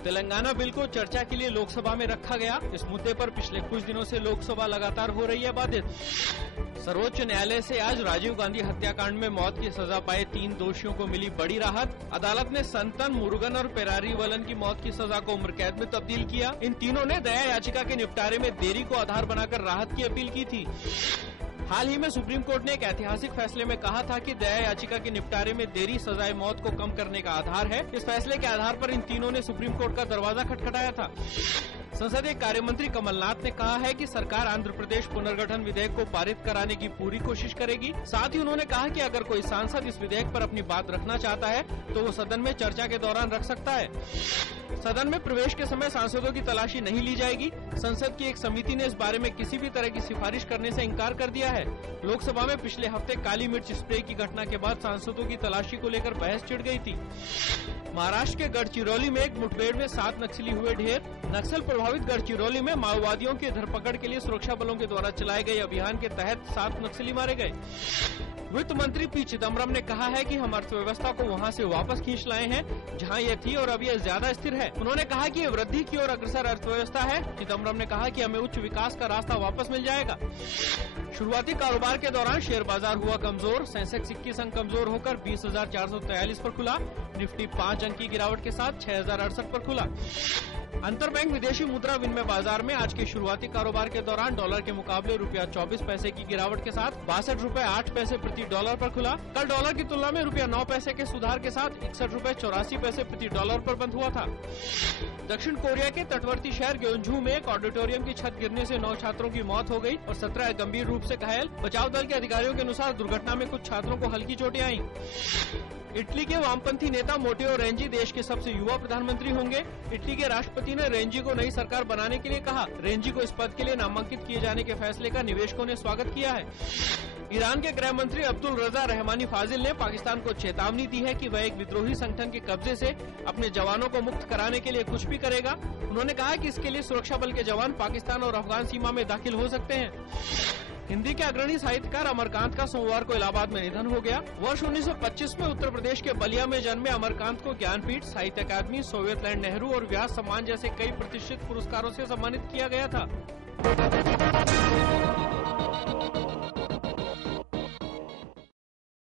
Telangana bill को चर्चा के लिए लोकसभा में रखा गया। इस मुद्दे पर पिछले कुछ दिनों से लोकसभा लगातार हो रही है बाधित। सर्वोच्च न्यायालय से आज राजीव गांधी हत्याकांड में मौत की सजा पाए 3 दोषियों को मिली बड़ी राहत। अदालत ने संतन, मुरुगन और पेरारीवलन की मौत की सजा को उम्र कैद में तब्दील किया। इन तीनों ने दया याचिका के निपटारे में देरी को आधार बनाकर राहत की अपील की थी। हाल ही में सुप्रीम कोर्ट ने एक ऐतिहासिक फैसले में कहा था कि दया याचिका के निपटारे में देरी सजाए मौत को कम करने का आधार है। इस फैसले के आधार पर इन तीनों ने सुप्रीम कोर्ट का दरवाजा खटखटाया था। संसदीय कार्य मंत्री कमलनाथ ने कहा है कि सरकार आंध्र प्रदेश पुनर्गठन विधेयक को पारित कराने की पूरी कोशिश करेगी। साथ ही उन्होंने कहा कि अगर कोई सांसद इस विधेयक पर अपनी बात रखना चाहता है तो वो सदन में चर्चा के दौरान रख सकता है। सदन में प्रवेश के समय सांसदों की तलाशी नहीं ली जाएगी। संसद की एक समिति ने इस बारे में किसी भी तरह की सिफारिश करने से इंकार कर दिया है। लोकसभा में पिछले हफ्ते काली मिर्च स्प्रे की घटना के बाद सांसदों की तलाशी को लेकर बहस छिड़ गई थी। महाराष्ट्र के गढ़चिरौली में एक मुठभेड़ में 7 नक्सली हुए ढेर। नक्सल प्रभावित गढ़चिरौली में माओवादियों की धरपकड़ के लिए सुरक्षा बलों के द्वारा चलाए गए अभियान के तहत 7 नक्सली मारे गए। वित्त मंत्री पी चिदम्बरम ने कहा है कि हम अर्थव्यवस्था को वहां से वापस खींच लाए हैं जहां ये थी और अब ये ज्यादा स्थिर है। उन्होंने कहा कि ये वृद्धि की ओर अग्रसर अर्थव्यवस्था है। चिदम्बरम ने कहा कि हमें उच्च विकास का रास्ता वापस मिल जाएगा। शुरुआती कारोबार के दौरान शेयर बाजार हुआ कमजोर। सेंसेक्स 21 अंक कमजोर होकर 20,443 पर खुला। निफ्टी 5 अंक की गिरावट के साथ 6,068 पर खुला। अंतरबैंक विदेशी मुद्रा विनिमय बाजार में आज के शुरुआती कारोबार के दौरान डॉलर के मुकाबले रुपया 24 पैसे की गिरावट के साथ 62 रुपए 8 पैसे प्रति डॉलर पर खुला। कल डॉलर की तुलना में रुपया 9 पैसे के सुधार के साथ 61 रुपए 84 पैसे प्रति डॉलर पर बंद हुआ था। दक्षिण कोरिया के तटवर्ती शहर ग्योंझू में एक ऑडिटोरियम की छत गिरने से 9 छात्रों की मौत हो गई और 17 गंभीर रूप से घायल। बचाव दल के अधिकारियों के अनुसार दुर्घटना में कुछ छात्रों को हल्की चोटें आईं। इटली के वामपंथी नेता मोटेओ रेंजी देश के सबसे युवा प्रधानमंत्री होंगे। इटली के राष्ट्रपति ने रेंजी को नई सरकार बनाने के लिए कहा। रेंजी को इस पद के लिए नामांकित किए जाने के फैसले का निवेशकों ने स्वागत किया है। ईरान के गृह मंत्री अब्दुल रजा रहमानी फाजिल ने पाकिस्तान को चेतावनी दी है कि वह एक विद्रोही संगठन के कब्जे से अपने जवानों को मुक्त कराने के लिए कुछ भी करेगा। उन्होंने कहा कि इसके लिए सुरक्षा बल के जवान पाकिस्तान और अफगान सीमा में दाखिल हो सकते हैं। हिंदी के अग्रणी साहित्यकार अमरकांत का सोमवार को इलाहाबाद में निधन हो गया। वर्ष 1925 में उत्तर प्रदेश के बलिया में जन्मे अमरकांत को ज्ञानपीठ, साहित्य अकादमी, सोवियत लैंड नेहरू और व्यास सम्मान जैसे कई प्रतिष्ठित पुरस्कारों से सम्मानित किया गया था।